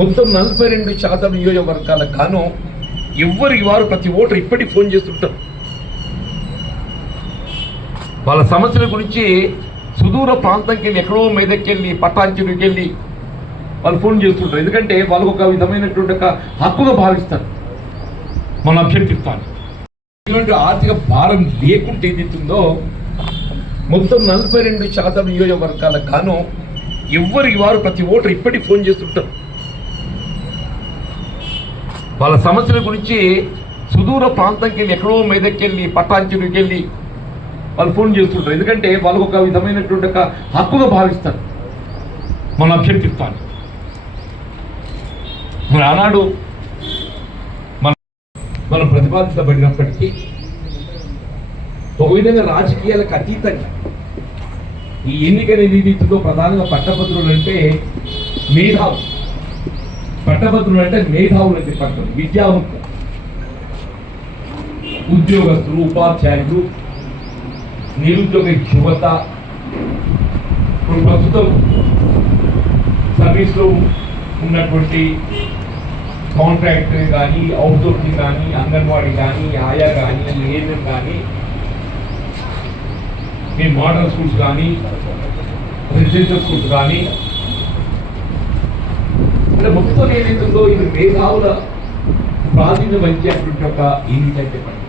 మొత్తం 42% నియోజకవర్గాలకు గాను ఎవరికి వారు ప్రతి ఓటర్ ఇప్పటికి ఫోన్ చేస్తుంటారు. వాళ్ళ సమస్యల గురించి సుదూర ప్రాంతంకి వెళ్ళి ఎక్కడో మెదక్కెళ్ళి పట్టాంచెరుకి వెళ్ళి వాళ్ళు ఫోన్ చేస్తుంటారు. ఎందుకంటే వాళ్ళకు ఒక విధమైనటువంటి ఒక హక్కుగా భావిస్తారు మన అభ్యర్థిత్వాన్ని. ఇటువంటి ఆర్థిక భారం లేకుంటే ఏదైతుందో మొత్తం 42% నియోజకవర్గాలకు గాను ఎవరికి వారు ప్రతి ఓటర్ ఇప్పటికి ఫోన్ చేస్తుంటారు. వాళ్ళ సమస్యల గురించి సుదూర ప్రాంతంకి వెళ్ళి ఎక్కడో మెదక్కెళ్ళి పట్టాంచెరుకి వెళ్ళి వాళ్ళు ఫోన్ చేస్తుంటారు. ఎందుకంటే వాళ్ళకు ఒక విధమైనటువంటి ఒక హక్కుగా భావిస్తారు మన అభ్యర్థిత్వాన్ని. మరి ఆనాడు మనం ప్రతిపాదించబడినప్పటికీ ఒక విధంగా రాజకీయాలకు అతీతంగా ఈ ఎన్నికల నీతితో ప్రధానంగా పట్టభద్రులు అంటే మేధావులు, పట్టభద్రులు అంటే మేధావులు అని చెప్పారు. విద్యావంతులు, ఉద్యోగస్తులు, ఉపాధ్యాయులు, నిరుద్యోగ యువత, ప్రస్తుతం సర్వీస్లో ఉన్నటువంటి కాంట్రాక్టర్ కానీ, అవుట్సోర్సింగ్ కానీ, అంగన్వాడీ కానీ, ఆయా కానీ, ఏఎన్ఎం కానీ, మీ మోడల్ స్కూల్స్ కానీ, రెసిడెన్షియల్ స్కూల్స్ కానీ, అంటే మొత్తం ఏదైతుందో ఇది మేధావుల ప్రాధాన్యం వహించేటువంటి ఒక ఎన్నిక చెప్పండి.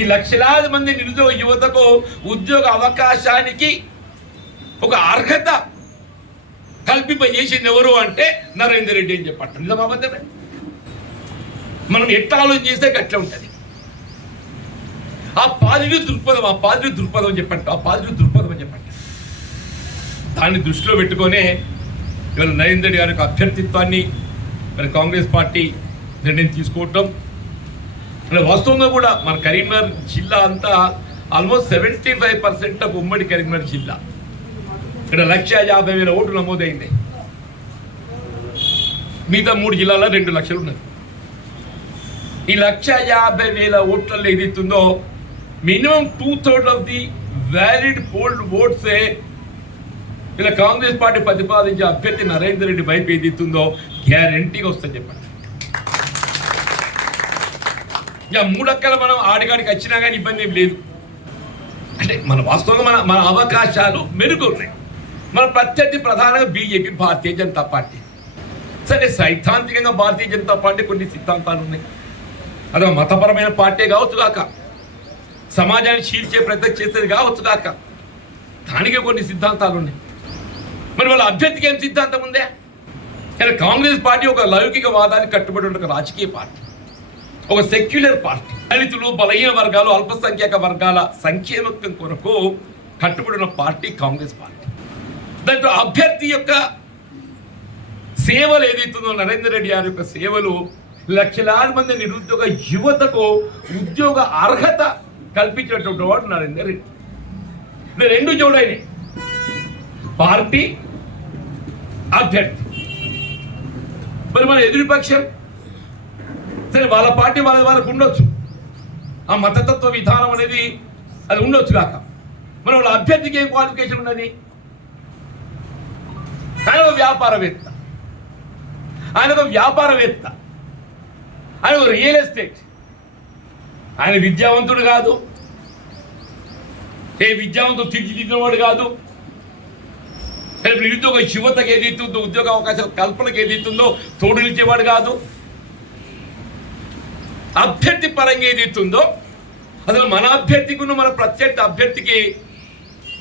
ఈ లక్షలాది మంది నిరుద్యోగ యువతకు ఉద్యోగ అవకాశానికి ఒక అర్హత కల్పింపజేసింది ఎవరు అంటే నరేందర్ రెడ్డి అని చెప్పండి. నిజమా అబద్ధమే? మనం ఎట్లా ఆలోచన చేస్తే గట్లా ఉంటుంది. ఆ పాజిటివ్ దృక్పథం చెప్పండి. దాన్ని దృష్టిలో పెట్టుకొనే ఇవాళ నరేందర్ రెడ్డి గారి యొక్క అభ్యర్థిత్వాన్ని మరి కాంగ్రెస్ పార్టీ నిర్ణయం తీసుకోవటం. వాస్తవంగా కూడా మన కరీంనగర్ జిల్లా అంతా ఆల్మోస్ట్ 75% ఆఫ్ ఉమ్మడి కరీంనగర్ జిల్లా. ఇక్కడ 1,50,000 ఓట్లు నమోదైంది. మిగతా 3 జిల్లాలో 2 లక్షలు ఉన్నది. ఈ 1,50,000 ఓట్లలో ఏదైతుందో minimum 2/3 of the valid polled ఓట్సే ఇలా కాంగ్రెస్ పార్టీ ప్రతిపాదించే అభ్యర్థి నరేందర్ రెడ్డి వైపు ఏదైతుందో గ్యారంటీగా వస్తుంది చెప్పండి. ఇక 3 అక్కలు మనం ఆడికాడికి వచ్చినా కానీ ఇబ్బంది ఏం లేదు. అంటే మన వాస్తవంగా మన అవకాశాలు మెరుగున్నాయి. మన ప్రత్యర్థి ప్రధానంగా బీజేపీ, భారతీయ జనతా పార్టీ. సరే, సైద్ధాంతికంగా భారతీయ జనతా పార్టీ కొన్ని సిద్ధాంతాలు ఉన్నాయి. అదే మతపరమైన పార్టీ కావచ్చు కాక, సమాజాన్ని చీల్చే ప్రయత్నం చేసేది కావచ్చు కాక, దానికి కొన్ని సిద్ధాంతాలు ఉన్నాయి. మరి వాళ్ళ అభ్యర్థికి ఏం సిద్ధాంతం ఉందే? కానీ కాంగ్రెస్ పార్టీ ఒక లౌకిక వాదానికి కట్టుబడి ఉన్న ఒక రాజకీయ పార్టీ, ఒక సెక్యులర్ పార్టీ. దళితులు, బలహీన వర్గాలు, అల్పసంఖ్యాక వర్గాల సంక్షేమం కొరకు కట్టుబడి ఉన్న పార్టీ కాంగ్రెస్ పార్టీ. దాంట్లో అభ్యర్థి యొక్క సేవలు ఏదైతుందో నరేందర్ రెడ్డి గారి యొక్క సేవలు లక్షలాది మంది నిరుద్యోగ యువతకు ఉద్యోగ అర్హత కల్పించినటువంటి వాడు నరేందర్ రెడ్డి. ఇది 2 జోడైనవి, పార్టీ, అభ్యర్థి. మరి మన ఎదురుపక్షం సరే, వాళ్ళ పార్టీ వాళ్ళకు ఉండొచ్చు, ఆ మతతత్వ విధానం అనేది అది ఉండొచ్చు కాక, మరి వాళ్ళ అభ్యర్థికి ఏం క్వాలిఫికేషన్ ఉన్నది? ఆయన ఒక వ్యాపారవేత్త, ఆయన ఒక రియల్ ఎస్టేట్. ఆయన విద్యావంతుడు కాదు, విద్యావంతుడు తీర్చిదిద్దినవాడు కాదు. నిరుద్యోగ యువతకు ఏదైతుందో, ఉద్యోగ అవకాశాల కల్పనకు ఏదైతుందో తోడు నిలిచేవాడు కాదు. అభ్యర్థి పరంగా ఏదైతుందో అసలు మన అభ్యర్థికి మన ప్రత్యర్థి అభ్యర్థికి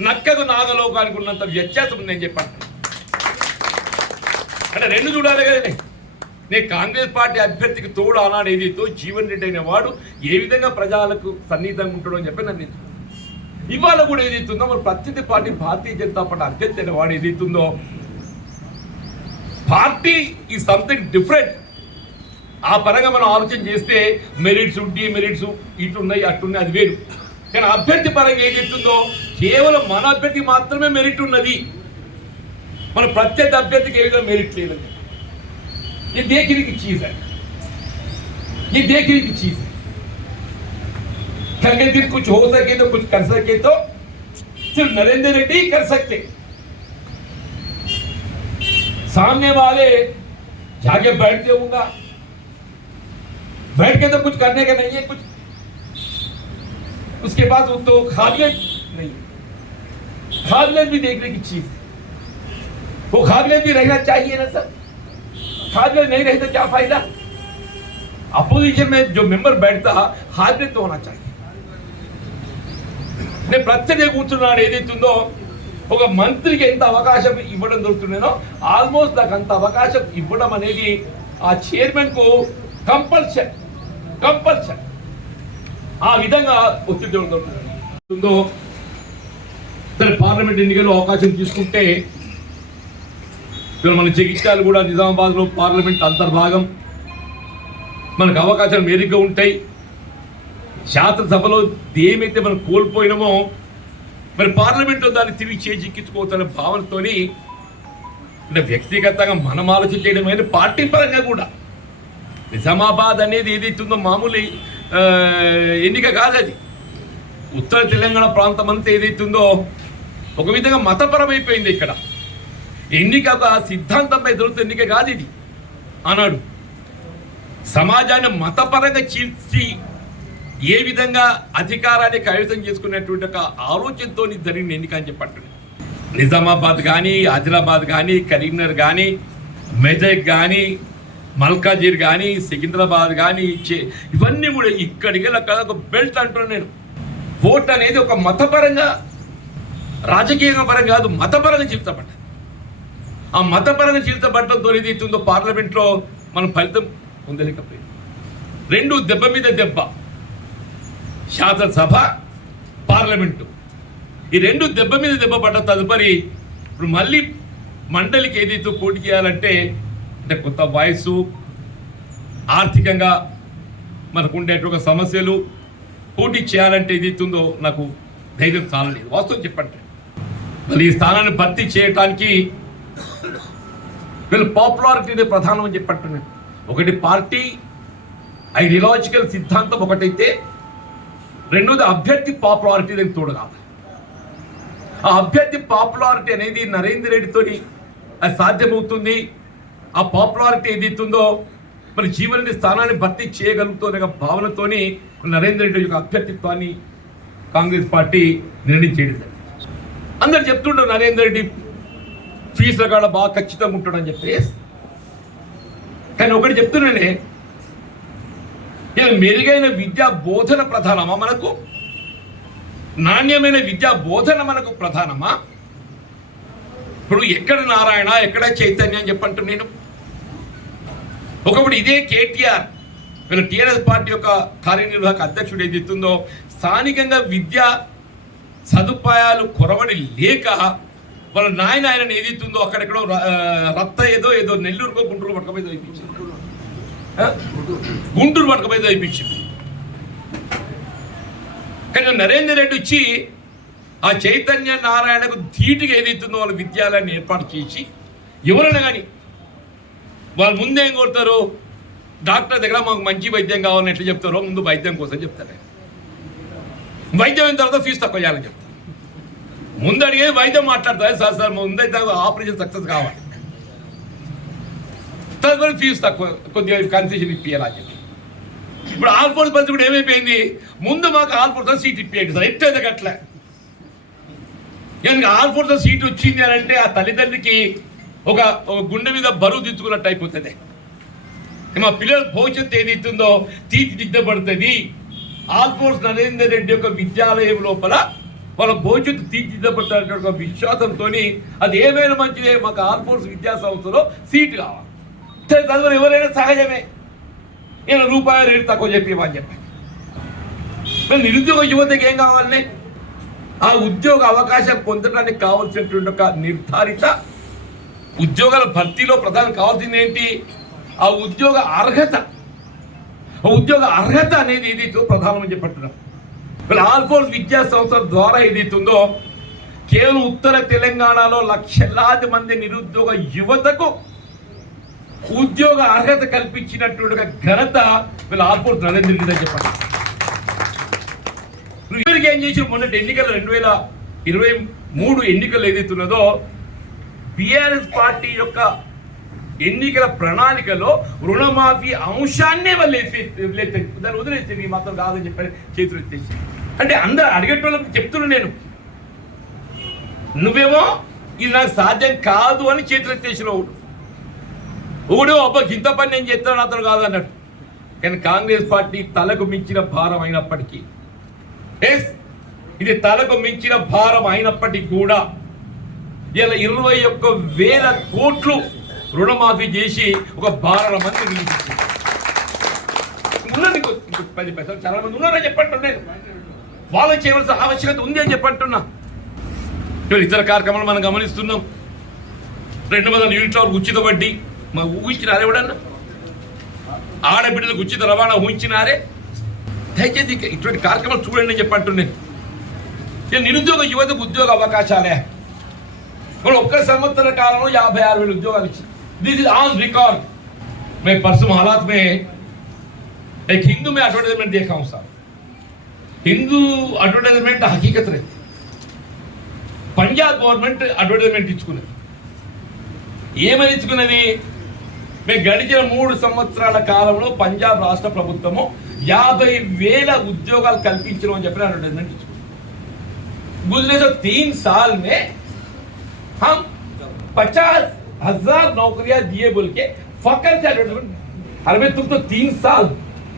నక్కకు నాగలోకానికి ఉన్నంత వ్యత్యాసం ఉందని చెప్పండి. అంటే 2 చూడాలి కదా. నేను కాంగ్రెస్ పార్టీ అభ్యర్థికి తోడు ఆనాడు ఏదైతే జీవన్ రెడ్డి అయిన వాడు ఏ విధంగా ప్రజలకు సన్నిహితంగా ఉంటాడో అని చెప్పి నన్ను ఇవాళ కూడా ఏదైతుందో మరి ప్రత్యర్థి పార్టీ భారతీయ జనతా పార్టీ అభ్యర్థి అయిన వాడు ఏదైతుందో పార్టీ ఈ సంథింగ్ డిఫరెంట్. ఆ పరంగా మనం ఆలోచన చేస్తే మెరిట్స్ ఇటున్నాయి అట్టున్నాయి, అది వేరు. కానీ అభ్యర్థి పరంగా ఏం చెప్తుందో కేవలం మన అభ్యర్థికి మాత్రమే మెరిట్ ఉన్నది, మన ప్రత్యర్థి అభ్యర్థికి ఏ విధంగా మెరిట్ లేదండి. ये देखने की चीज है, कल के दिन कुछ हो सके तो कुछ कर सके तो सिर्फ नरेंद्र रेड्डी ही कर सकते. सामने वाले जाके बैठ जाऊंगा, बैठ के तो कुछ करने का नहीं है, कुछ उसके बाद वो तो खाबिलियत नहीं, खाबिलियत भी देखने की चीज है, वो खाबिलियत भी रहना चाहिए ना सर। खाबिलियत नहीं रहे तो क्या फायदा। अपोजिशन में जो मेंबर बैठता खाबिलियत तो होना चाहिए। నేను ప్రత్యేకంగా కూర్చున్నాడు ఏదైతుందో ఒక మంత్రికి ఎంత అవకాశం ఇవ్వడం దొరుకుతుందో ఆల్మోస్ట్ నాకు అంత అవకాశం ఇవ్వడం అనేది ఆ చైర్మన్ కు కంపల్సరీ ఆ విధంగా ఒత్తిడి దొరుకుతుందో సరే పార్లమెంట్ ఎన్నికల్లో అవకాశం తీసుకుంటే మన జగిత్యాలు కూడా నిజామాబాద్ లో పార్లమెంట్ అంతర్భాగం మనకు అవకాశాలు మెరుగ్గా ఉంటాయి। శాసనసభలో ఏమైతే మనం కోల్పోయినామో మరి పార్లమెంట్లో దాన్ని తిరిగి చేజిక్కించుకోవచ్చనే భావనతోని అంటే వ్యక్తిగతంగా మనం ఆలోచించడం అనేది పార్టీ పరంగా కూడా నిజామాబాద్ అనేది ఏదైతుందో మామూలు ఎన్నిక కాదు, అది ఉత్తర తెలంగాణ ప్రాంతం అంతా ఏదైతుందో ఒక విధంగా మతపరమైపోయింది। ఇక్కడ ఎన్నిక ఒక సిద్ధాంతంపై జరుగుతున్న ఎన్నిక కాదు ఇది। అన్నాడు సమాజాన్ని మతపరంగా చీల్చి ఏ విధంగా అధికారాన్ని కైవసం చేసుకునేటువంటి ఒక ఆలోచనతో జరిగిన ఎన్నిక అని చెప్పండి। నిజామాబాద్ కానీ, ఆదిలాబాద్ కానీ, కరీంనగర్ కానీ, మెదక్ కానీ, మల్కాజిర్ కానీ, సికింద్రాబాద్ కానీ ఇవన్నీ కూడా ఇక్కడికి అక్కడ ఒక బెల్ట్ అంటున్నాను నేను। ఓట్ అనేది ఒక మతపరంగా రాజకీయ పరంగా కాదు, మతపరంగా చీల్చబడ్డ। ఆ మతపరంగా చీల్చబడ్డంతో ఏదైతుందో పార్లమెంట్లో మనం ఫలితం పొందలేకపోయింది। రెండు దెబ్బ మీద దెబ్బ, శాసనసభ పార్లమెంటు ఈ రెండు దెబ్బ మీద దెబ్బ పడ్డ తదుపరి ఇప్పుడు మళ్ళీ మండలికి ఏదైతే పోటీ చేయాలంటే అంటే కొత్త వయసు, ఆర్థికంగా మనకు ఉండేటువంటి సమస్యలు, పోటీ చేయాలంటే ఏదైతుందో నాకు ధైర్యం చాలలేదు వాస్తవం చెప్పండి। మళ్ళీ ఈ స్థానాన్ని భర్తీ చేయడానికి వీళ్ళు పాపులారిటీ ప్రధానం అని చెప్పంటున్నాను। ఒకటి పార్టీ ఐడియాలజికల్ సిద్ధాంతం ఒకటైతే రెండోది అభ్యర్థి పాపులారిటీ దానికి తోడు కావాలి। ఆ అభ్యర్థి పాపులారిటీ అనేది నరేందర్ రెడ్డితో అది సాధ్యమవుతుంది। ఆ పాపులారిటీ ఏదైతుందో మరి జీవన స్థానాన్ని భర్తీ చేయగలుగుతున్న భావనతోని నరేందర్ రెడ్డి యొక్క అభ్యర్థిత్వాన్ని కాంగ్రెస్ పార్టీ నిర్ణయించేది। అందరు చెప్తుంటారు నరేందర్ రెడ్డి ఫీజుల కాడ బాగా ఖచ్చితంగా ఉంటాడని చెప్పి, కానీ ఒకటి చెప్తున్నానే ఇలా మెరుగైన విద్యా బోధన ప్రధానమా మనకు, నాణ్యమైన విద్యా బోధన మనకు ప్రధానమా? ఇప్పుడు ఎక్కడ నారాయణ ఎక్కడ చైతన్య అని చెప్పంటు నేను ఒకప్పుడు ఇదే కేటీఆర్ వీళ్ళ టీఆర్ఎస్ పార్టీ యొక్క కార్యనిర్వాహక అధ్యక్షుడు ఏదైతుందో స్థానికంగా విద్యా సదుపాయాలు కొరవడి లేక వాళ్ళ ఆయనని ఏదైతుందో అక్కడెక్కడో రత్త ఏదో నెల్లూరుకో గుంటూరు పట్టుకపోయి చదివించింది, గుంటూరు పట్టుకపోయి చదివించింది। కానీ నరేందర్ రెడ్డి వచ్చి ఆ చైతన్య నారాయణకు ధీటుగా ఏదైతుందో వాళ్ళ విద్యాలయాన్ని ఏర్పాటు చేసి ఎవరైనా కానీ వాళ్ళు ముందేం కోరుతారు, డాక్టర్ దగ్గర మాకు మంచి వైద్యం కావాలని ఎట్లా చెప్తారో ముందు వైద్యం కోసం చెప్తారు, వైద్యం అయిన తర్వాత ఫీజు తక్కువ చేయాలని చెప్తారు। ముందు అడిగేది వైద్యం మాట్లాడతారు, సార్ ముందైతే ఆపరేషన్ సక్సెస్ కావాలి, తదుపరి ఫీజు తక్కువ కొద్దిగా కన్సెషన్ ఇప్పియాలని చెప్పి। ఇప్పుడు ఆల్ఫోర్స్ పరిస్థితి కూడా ఏమైపోయింది, ముందు మాకు ఆల్ఫోర్స్ సీట్ ఇప్పియండి సార్, ఎట్లయితే అట్లా ఆల్ఫోర్స్ సీట్ వచ్చింది అని అంటే ఆ తల్లిదండ్రికి ఒక గుండె మీద బరువు దించుకున్నట్టు అయిపోతుంది। మా పిల్లల భవిష్యత్తు ఏదైతుందో తీర్చిదిద్దబడుతుంది। ఆల్ఫోర్స్ నరేందర్ రెడ్డి యొక్క విద్యాలయం లోపల వాళ్ళ భవిష్యత్తు తీర్చిదిద్దబడుతున్న ఒక విశ్వాసంతో అది ఏమైనా మంచిదే, మాకు ఆల్ఫోర్స్ విద్యా సంస్థలో సీటు కావాలి, చదువు ఎవరైనా సహజమే, నేను రూపాయలు రేటు తక్కువ చెప్పేమని చెప్పి మరి నిరుద్యోగ యువతకి ఏం కావాలని ఆ ఉద్యోగ అవకాశం పొందడానికి కావాల్సినటువంటి ఒక నిర్ధారిత ఉద్యోగాల భర్తీలో ప్రధానం కావాల్సింది ఏంటి, ఆ ఉద్యోగ అర్హత అనేది ఏదైతే ప్రధానమని చెప్పంటున్నాం। ఆల్ఫోర్స్ విద్యా సంస్థల ద్వారా ఏదైతుందో కేవలం ఉత్తర తెలంగాణలో లక్షలాది మంది నిరుద్యోగ యువతకు ఉద్యోగ అర్హత కల్పించినటువంటి ఘనత వీళ్ళ ఆల్ఫోర్స్ నరేంద్ర రెడ్డి అని చెప్పండి। ఇవరికి ఏం చేసి మొన్నటి ఎన్నికలు 2023 ఎన్నికలు ఏదైతున్నదో బీఆర్ఎస్ పార్టీ యొక్క ఎన్నికల ప్రణాళికలో రుణమాఫీ అంశాన్నే వాళ్ళు దాన్ని వదిలేసి నీ మాత్రం కాదని చెప్పని చేతులు ఎత్తేసి అంటే అందరు అడిగేటోళ్ళకి చెప్తున్నా నేను. నువ్వేమో ఇది నాకు సాధ్యం కాదు అని చేతులు ఎత్తేసినావు. ఒకడో అబ్బా ఇంత పని నేను చేస్తాను అతను కాదు అన్నట్టు. కానీ కాంగ్రెస్ పార్టీ తలకు మించిన భారం అయినప్పటికీ ఇది తలకు మించిన భారం అయినప్పటికీ కూడా ఇలా 21,000 కోట్లు రుణమాఫీ చేసి ఒక 12 మంది ఉన్నది. 10 పైసలు చాలా మంది ఉన్నారని చెప్పంటున్నాను. వాళ్ళకి చేయవలసిన ఆవశ్యకత ఉంది అని చెప్పంటున్నా. ఇతర కార్యక్రమాలు మనం గమనిస్తున్నాం. 200 యూనిట్ల వరకు ఉచిత వడ్డీ మా ఊహించినారే ఎవడన్నా? ఆడబిడ్డలకు ఉచిత రవాణా ఊహించినారే? దయచేసి ఇటువంటి కార్యక్రమాలు చూడండి అని చెప్పంటున్నాను. నేను నిరుద్యోగ యువతకు ఉద్యోగ అవకాశాలే మనం ఒక్క సంవత్సర కాలంలో 56,000 उद्योगाలు ఇచ్చి दिस इज ऑन रिकॉर्ड. मैं परसों हालात में एक हिंदू में एडवर्टाइजमेंट देखा हूं साहब. हिंदू एडवर्टाइजमेंट हकीकत रही. पंजाब गवर्नमेंट एडवर्टाइजमेंट ఇచ్చుకున్నది. ఏమని ఇచ్చుకున్నది? మేము గడిచిన 3 సంవత్సరాల కాలంలో పంజాబ్ రాష్ట్ర ప్రభుత్వము 50,000 ఉద్యోగాలు కల్పించడం అని చెప్పిన एडवर्टाइजमेंट ఇచ్చుకున్నది. गुजरे तो 3 साल में हम 50,000 नौकरियां दिए बोल के फकर से एडवर्टाइजमेंट. अरे तुम तो 3 साल,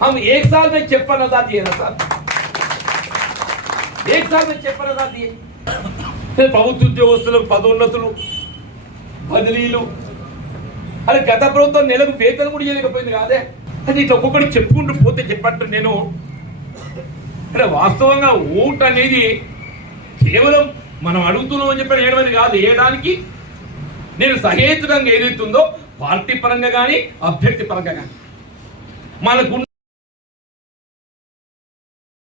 हम 1 साल में 56,000 दिए ना साहब. 1 साल में 56,000 दिए. ప్రభుత్వ ఉద్యోగస్తులకు పదోన్నతులు బదిలీలు. అరే గత ప్రభుత్వం నెలకు వేతనం కూడా చేయలేకపోయింది కాదే. అది ఇట్లా ఒక్కొక్కటి చెప్పుకుంటూ పోతే చెప్పట్టు నేను. అంటే వాస్తవంగా ఓటు అనేది కేవలం మనం అడుగుతున్నాం అని చెప్పి వేయడం కాదు. వేయడానికి నేను సహేతుకంగా ఏదైతుందో పార్టీ పరంగా కానీ అభ్యర్థి పరంగా కానీ మనకు